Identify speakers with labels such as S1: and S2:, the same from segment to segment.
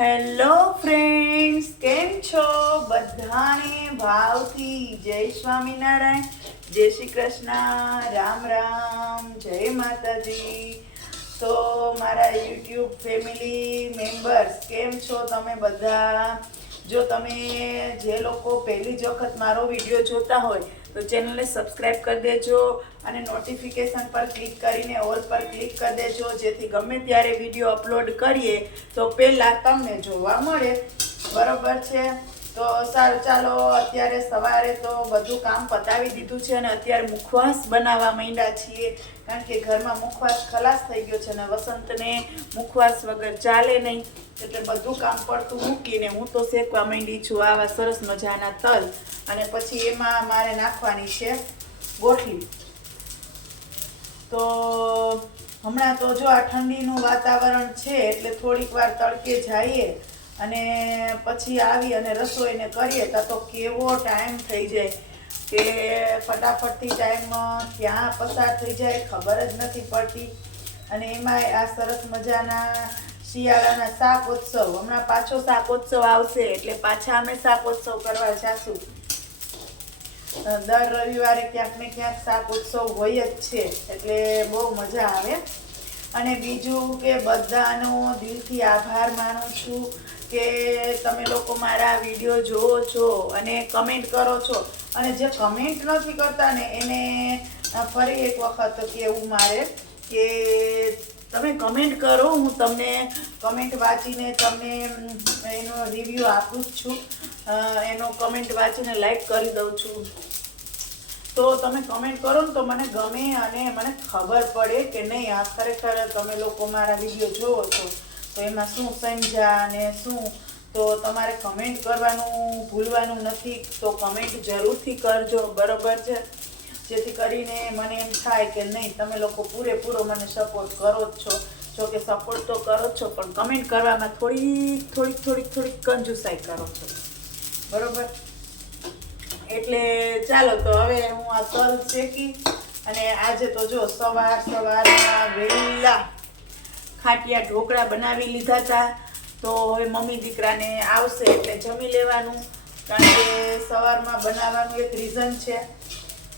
S1: Hello friends, કેમ છો? બધાને ભાવથી જય સ્વામિનારાયણ, જય શ્રી કૃષ્ણ, રામ રામ, જય માતાજી. તો મારા યુટ્યુબ ફેમિલી મેમ્બર્સ, કેમ છો તમે બધા? જો તમે જે લોકો પહેલી જ વખત મારો વીડિયો જોતા હોય, તો ચેનલને સબસ્ક્રાઈબ કરી દેજો અને નોટિફિકેશન પર ક્લિક કરીને ઓલ પર ક્લિક કરી દેજો. જેથી ગમે ત્યારે વીડિયો અપલોડ કરીએ, તો પહેલાં તમને જોવા મળે. બરાબર છે? તો સારું, ચાલો અત્યારે સવારે તો બધું કામ પતાવી દીધું છે અને અત્યારે મુખવાસ બનાવવા માંડ્યા છીએ. કારણ કે ઘરમાં મુખવાસ ખલાસ થઈ ગયો છે અને વસંતને મુખવાસ વગર ચાલે નહીં. એટલે બધું કામ પડતું મૂકીને હું તો શેકવા માંડી છું આવા સરસ મજાના તલ. અને પછી એમાં મારે નાખવાની છે ગોઠલી. તો હમણાં તો જો આ ઠંડીનું વાતાવરણ છે, એટલે થોડીક વાર તડકે જઈએ અને પછી આવી અને રસોઈને કરીએ, તો તો કેવો ટાઈમ થઈ જાય. કે ફટાફટથી ટાઈમ ક્યાં પસાર થઈ જાય ખબર જ નથી પડતી. અને એમાંય આ સરસ મજાના શિયાળાના શાક ઉત્સવ હમણાં પાછો શાક ઉત્સવ આવશે એટલે પાછા અમે શાક ઉત્સવ કરવા જાશું. દર રવિવારે ક્યાંક ને ક્યાંક શાક ઉત્સવ હોય જ છે, એટલે બહુ મજા આવે. અને બીજું કે બધાનો દિલથી આભાર માનું છું કે તમે લોકો મારા વીડિયો જોવો છો અને કમેન્ટ કરો છો. અને જે કમેન્ટ નથી કરતા ને એને ફરી એક વખત કહેવું મારે કે તમે કમેન્ટ કરો, હું તમને કમેન્ટ વાંચીને તમને એનો રિવ્યૂ આપું જ છું. એનો કમેન્ટ વાંચીને લાઈક કરી દઉં છું. તો તમે કમેન્ટ કરો ને તો મને ગમે અને મને ખબર પડે કે નહીં, આ ખરેખર તમે લોકો મારા વીડિયો જોવો છો, તો એમાં શું સમજ્યા અને શું? તો તમારે કમેન્ટ કરવાનું ભૂલવાનું નથી, તો કમેન્ટ જરૂરથી કરજો, બરોબર છે? જેથી કરીને મને એમ થાય કે નહીં, તમે લોકો પૂરેપૂરો મને સપોર્ટ કરો જ છો. જો કે સપોર્ટ તો કરો છો, પણ કમેન્ટ કરવામાં થોડીક થોડીક થોડીક થોડીક કંજુસાઈ કરો છો. બરોબર? એટલે ચાલો, તો હવે હું આ તલ શેકી અને આજે તો જો સવાર સવારમાં વહેલા ખાટિયા ઢોકળા બનાવી લીધા હતા તો હવે મમ્મી દીકરાને આવશે એટલે જમી લેવાનું, કારણ કે સવારમાં બનાવવાનું એક રીઝન છે.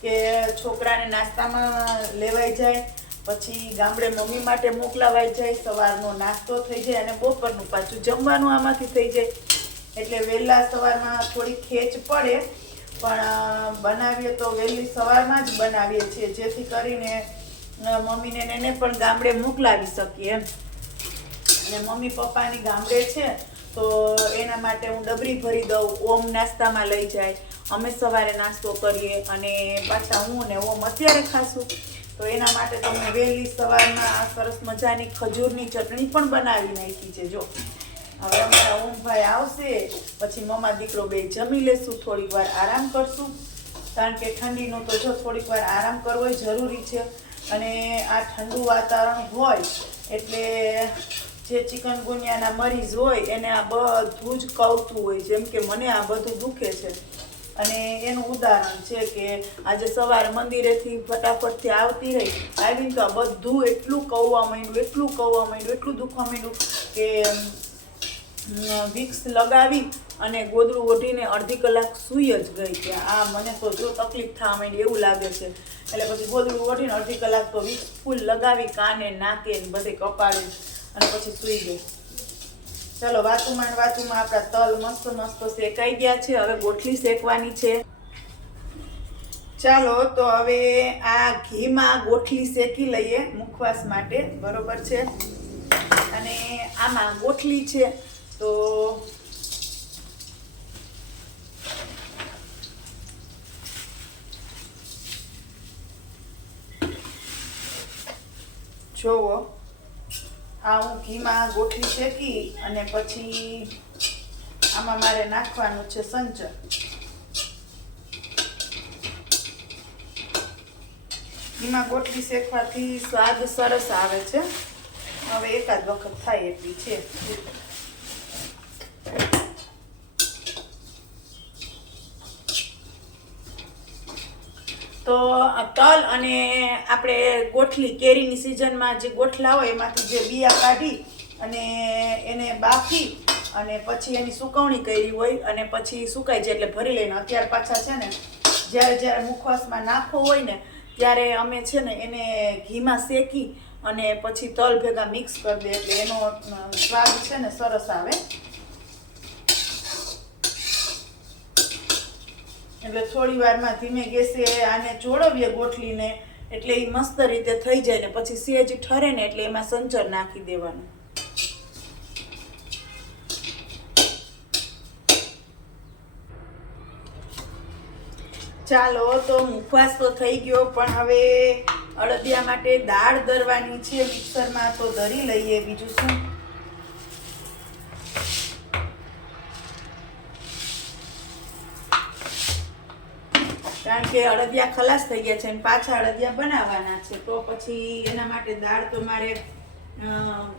S1: કે છોકરાને નાસ્તામાં લેવાઈ જાય, પછી ગામડે મમ્મી માટે મોકલાવાઈ જાય, સવારનો નાસ્તો થઈ જાય અને બપોરનું પાછું જમવાનું આમાંથી થઈ જાય. એટલે વહેલા સવારમાં થોડી ખેંચ પડે, પણ બનાવીએ તો વહેલી સવારમાં જ બનાવીએ છીએ, જેથી કરીને મમ્મીને એને પણ ગામડે મોકલાવી શકીએ એમ. અને મમ્મી પપ્પાની ગામડે છે, તો એના માટે હું ડબરી ભરી દઉં, ઓમ નાસ્તામાં લઈ જાય. અમે સવારે નાસ્તો કરીએ અને પાછા હું ને ઓમ અત્યારે ખાશું. તો એના માટે તમે વહેલી સવારમાં સરસ મજાની ખજૂરની ચટણી પણ બનાવી નાખી છે, જો. હવે અમારા ઓમભાઈ આવશે, પછી મમ્મા દીકરો બે જમી લેશું, થોડીક વાર આરામ કરશું. કારણ કે ઠંડીનો તો જો થોડીક વાર આરામ કરવો જરૂરી છે. અને આ ઠંડુ વાતાવરણ હોય, એટલે જે ચિકનગુનિયાના મરીઝ હોય, એને આ બધું જ કવતું હોય, જેમ કે મને આ બધું દુખે છે. અને એનું ઉદાહરણ છે કે આજે સવારે મંદિરેથી ફટાફટથી આવતી રહી. આવીને તો બધું એટલું કવવા માંડ્યું, એટલું કવવા માંડ્યું, એટલું દુખવા માંડ્યું કે વિક્સ લગાવી અને ગોદડું ઓઢીને અડધી કલાક સૂઈ જ ગઈ કે આ મને તો જો તકલીફ થવા માંડી એવું લાગે છે. એટલે પછી ગોદડું ઓઢીને અડધી કલાક તો વિક્સ ફૂલ લગાવી, કાને, નાકે બધે કપાળે અને પછી સૂઈ ગઈ. ચલો વાતુમાં વાતુમાં આપણા તલ મસ્ત મસ્ત શેકાઈ ગયા છે. હવે ગોઠલી શેકવાની છે. ચાલો, તો હવે આ ઘીમાં ગોઠલી શેકી લઈએ મુખવાસ માટે, બરોબર છે? અને આમાં ગોઠલી છે, તો જોવો. આ હું ઘીમાં ગોઠવી શેકી અને પછી આમાં મારે નાખવાનું છે સંચર. ઘીમાં ગોઠવી શેકવાથી સ્વાદ સરસ આવે છે. હવે એકાદ વખત થાય એટલી છે. તો તલ અને આપણે ગોઠલી, કેરીની સિઝનમાં જે ગોઠલા હોય એમાંથી જે બિયા કાઢી અને એને બાફી અને પછી એની સુકવણી કરી હોય અને પછી સુકાઈ જાય એટલે ભરી લઈને અત્યાર પાછા છે ને જ્યારે જ્યારે મુખવાસમાં નાખવો હોય ને ત્યારે અમે છે ને એને ઘીમાં શેકી અને પછી તલ ભેગા મિક્સ કરી દે એટલે એનો સ્વાદ છે ને સરસ આવે. એટલે થોડી વારમાં ધીમે ગેસે આને ચોળવીએ ગોઠલીને, એટલે એ મસ્ત રીતે થઈ જાય ને પછી સેજ ઠરે ને એટલે એમાં સંચર નાખી દેવાનું. ચાલો, તો મુખવાસ તો થઈ ગયો, પણ હવે અડદિયા માટે દાળ દરવાની છે મિક્સરમાં, તો દરી લઈએ બીજું શું? કે અડદિયા ખલાસ થઈ ગયા છે અને પાછા અડદિયા બનાવવાના છે. તો પછી એના માટે દાળ તો મારે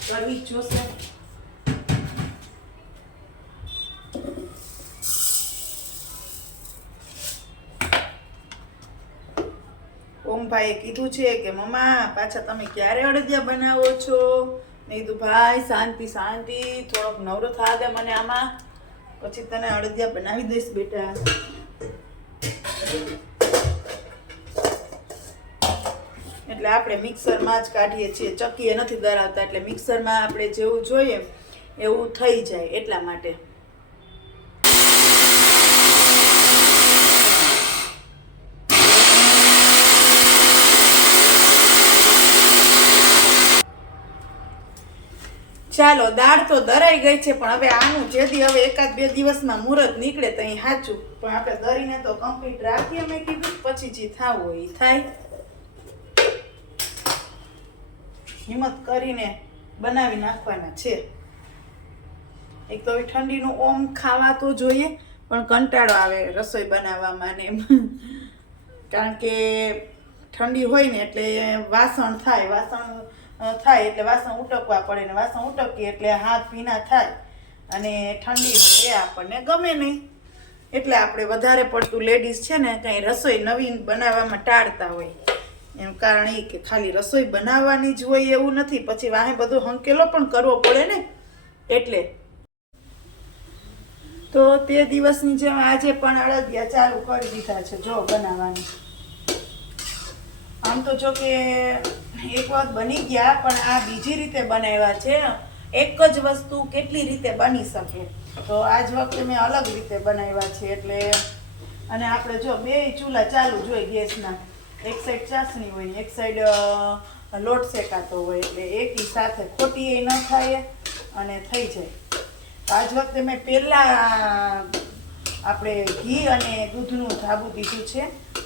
S1: કરવી જ જોશે. ઓમભાઈએ કીધું છે કે, મમ્મા, પાછા તમે ક્યારે અડદિયા બનાવો છો? મેં કીધું, ભાઈ, શાંતિ શાંતિ, થોડોક નવરો થવા દે મને આમાં. પછી તને અડદિયા બનાવી દઈશ બેટા. એટલે આપણે મિક્સરમાં જ કાઢીએ છીએ. ચક્કીએ નથી દરાવતા એટલે મિક્સરમાં આપણે જેવું જોઈએ એવું થઈ જાય એટલા માટે. ચાલો, દાળ તો દરાઈ ગઈ છે, પણ હવે આનું જેથી હવે એકાદ બે દિવસમાં મુહૂર્ત નીકળે તો અહીં સાચું. પણ આપણે દરીને તો કમ્પ્લીટ રાખીએ મેં કીધું, પછી જે થાવું હોય એ થાય. હિંમત કરીને બનાવી નાખવાના છે. એક તો ઠંડીનું ઓમ ખાવા તો જોઈએ, પણ કંટાળો આવે રસોઈ બનાવવામાં ને કારણ કે ઠંડી હોય ને એટલે વાસણ થાય વાસણ થાય એટલે વાસણ ઉટકવા પડે ને વાસણ ઉટકીએ એટલે હાથ ભીના થાય. અને ઠંડી એ આપણને ગમે નહીં. એટલે આપણે વધારે પડતું લેડીઝ છે ને, કંઈ રસોઈ નવીન બનાવવામાં ટાળતા હોય. એનું કારણ એ કે ખાલી રસોઈ બનાવવાની જ હોય એવું નથી, પછી વાહે બધો હંકેલો પણ કરવો પડે ને? એટલે. તો તે દિવસની જેમ આજે પણ અડદિયા ચાલુ કરી દીધા છે, જો બનાવવાની. આમ તો જો કે એક વખત બની ગયા, પણ આ બીજી રીતે બનાવ્યા છે. એક જ વસ્તુ કેટલી રીતે બની શકે? તો આજ વખતે મેં અલગ રીતે બનાવ્યા છે, એટલે અને આપણે જો બે ચૂલા ચાલુ જોઈએ ગેસના. એક સાઈડ ચાસણી હોય, એક સાઈડ લોટ શેકાતો હોય, એટલે એકી સાથે ખોટી એ ન થાય અને થઈ જાય. આજ વખતે મેં પહેલાં, આપણે ઘી અને દૂધનું ધાબુ દીધું છે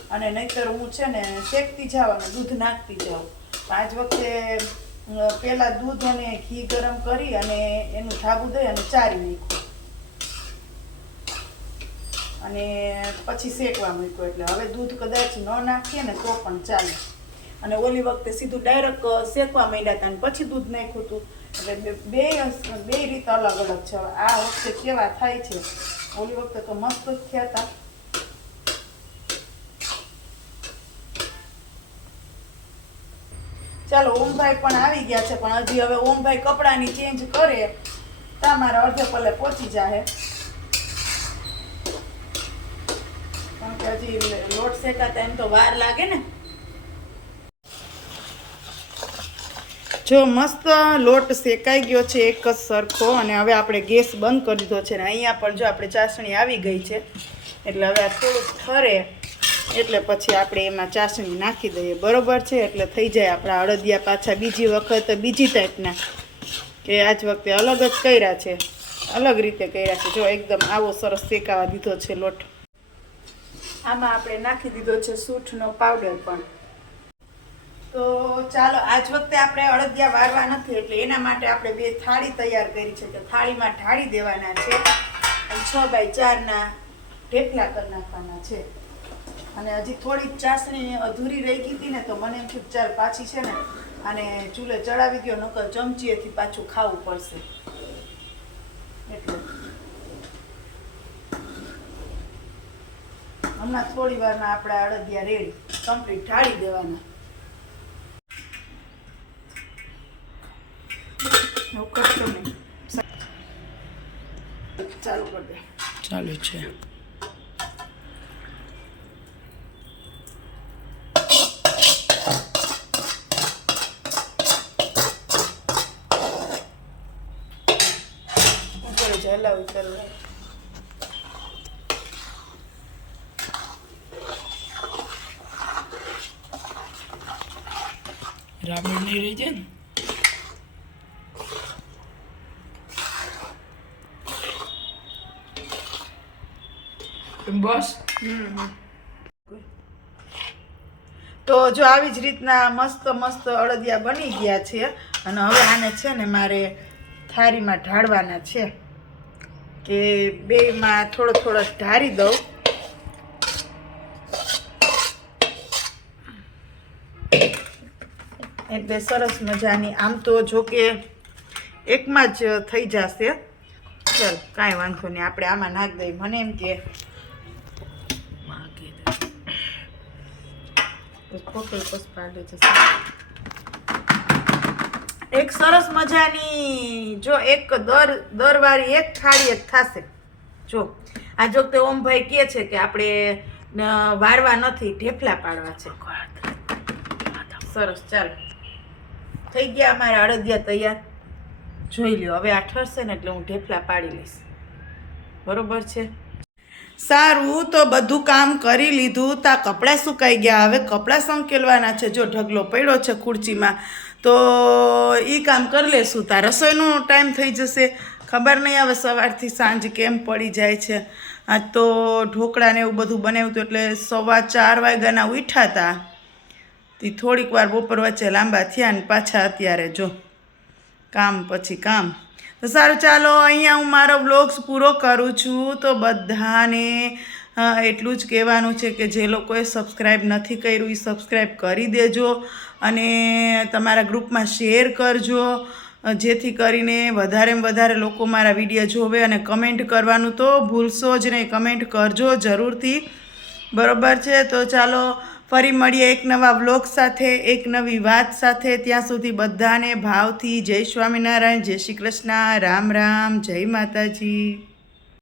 S1: અને નહીંતર હું છે ને શેકતી જાઉં અને દૂધ નાખતી જાઉં. આજ વખતે પહેલાં દૂધ અને ઘી ગરમ કરી અને એનું ધાબુ દઈ અને ચારી નાખ્યું અને પછી શેકવા મૂક્યું એટલે હવે દૂધ કદાચ ન નાખીએ ને તો પણ ચાલે. અને ઓલી વખતે સીધું ડાયરેક્ટ શેકવા માંડ્યા હતા અને પછી દૂધ નાખ્યું હતું એટલે બે બે રીત અલગ અલગ છે. આ વખતે કેવા થાય છે? ઓલી વખતે તો મસ્ત જ થયા હતા ચાલો, ઓમભાઈ પણ આવી ગયા છે, પણ હજી હવે ઓમભાઈ કપડાની ચેન્જ કરે. તમારા અડધે પલ્લે પહોંચી જાય કારણ કે હજી લોટ શેકાતા એમ તો વાર લાગે ને. જો મસ્ત લોટ શેકાઈ ગયો છે એક જ સરખો અને હવે આપણે ગેસ બંધ કરી દીધો છે ને અહીંયા પણ જો આપણે ચાસણી આવી ગઈ છે એટલે હવે આ થોડુંક ઠરે એટલે પછી આપણે એમાં ચાસણી નાખી દઈએ. બરોબર છે? એટલે થઈ જાય આપણા અડદિયા પાછા બીજી વખત બીજી ટાઈપના કે આજ વખતે અલગ જ કર્યા છે. અલગ રીતે કર્યા છે. જો એકદમ આવો સરસ શેકાવા દીધો છે લોટ. આમાં આપણે નાખી દીધો છે સૂંઠનો પાવડર પણ. તો ચાલો, આજ વખતે આપણે અડદિયા વારવા નથી, એટલે એના માટે આપણે બે થાળી તૈયાર કરી છે તો થાળીમાં ઢાળી દેવાના છે. અને છ બાય ચારના ઢેફલા કરી નાખવાના છે. અને હજી થોડીક ચાસણી અધૂરી રહી ગઈ હતી ને, તો મને એમ ચાલ પાછી છે ને અને ચૂલે ચડાવી ગયો નકર ચમચીએથી પાછું ખાવું પડશે. હમણાં થોડી વારમાં આપણા અડદિયા રેડી કમ્પ્લીટ ઢાળી દેવાના. ચાલુ કરી દે.
S2: ચાલુ છે.
S1: ઉપર જ હલાવી કરવા
S2: રાબડ નહીં રહી જાય ને? બસ.
S1: તો જો આવી જ રીતના મસ્ત મસ્ત અડદિયા બની ગયા છે અને હવે આને છે ને મારે થાળીમાં ઢાળવાના છે કે બેમાં થોડો થોડો ઢારી દઉં. એટલે સરસ મજાની આમ તો જો કે એકમાં જ થઈ જશે. ચાલ કાંઈ વાંધો નહીં આપણે આમાં નાખ દઈએ મને એમ કે એક સરસ મજાની જો એક દર દરવારી એક થાળી એક થશે. જો આ જો તે ઓમભાઈ કહે છે કે આપણે વાળવા નથી ઢેફલા પાડવા છે. સરસ ચાલો. થઈ ગયા અમારા અડદિયા તૈયાર. જોઈ લ્યો, હવે આ ઠરશે ને એટલે હું ઢેફલા પાડી લઈશ. બરોબર છે? સારું, તો બધું કામ કરી લીધું. તા કપડાં સુકાઈ ગયા. હવે કપડાં સંકેલવાના છે. જો ઢગલો પડ્યો છે ખુરચીમાં તો એ કામ કરી લેશું. તા રસોઈનો ટાઈમ થઈ જશે. ખબર નહીં હવે સવારથી સાંજ કેમ પડી જાય છે. આજ તો ઢોકળાને એવું બધું બનાવ્યું હતું એટલે સવા ચાર વાગ્યાના ઉઠ્યા હતા તે થોડીક વાર બપોર વચ્ચે લાંબા થયા ને પાછા અત્યારે જો. કામ પછી કામ. તો સારું, ચાલો અહીંયા હું મારો વ્લોગ્સ પૂરો કરું છું. તો બધાને એટલું જ કહેવાનું છે કે જે લોકોએ સબસ્ક્રાઈબ નથી કર્યું એ સબસ્ક્રાઈબ કરી દેજો અને તમારા ગ્રુપમાં શેર કરજો જેથી કરીને વધારેમાં વધારે લોકો મારા વીડિયો જોવે અને કમેન્ટ કરવાનું તો ભૂલશો જ નહીં. કમેન્ટ કરજો જરૂરથી. બરોબર છે? તો ચાલો ફરી મળીએ એક નવા વ્લોગ સાથે, એક નવી વાત સાથે. ત્યાં સુધી બધાને ભાવથી જય સ્વામિનારાયણ, જય શ્રી કૃષ્ણ, રામ રામ, જય માતાજી.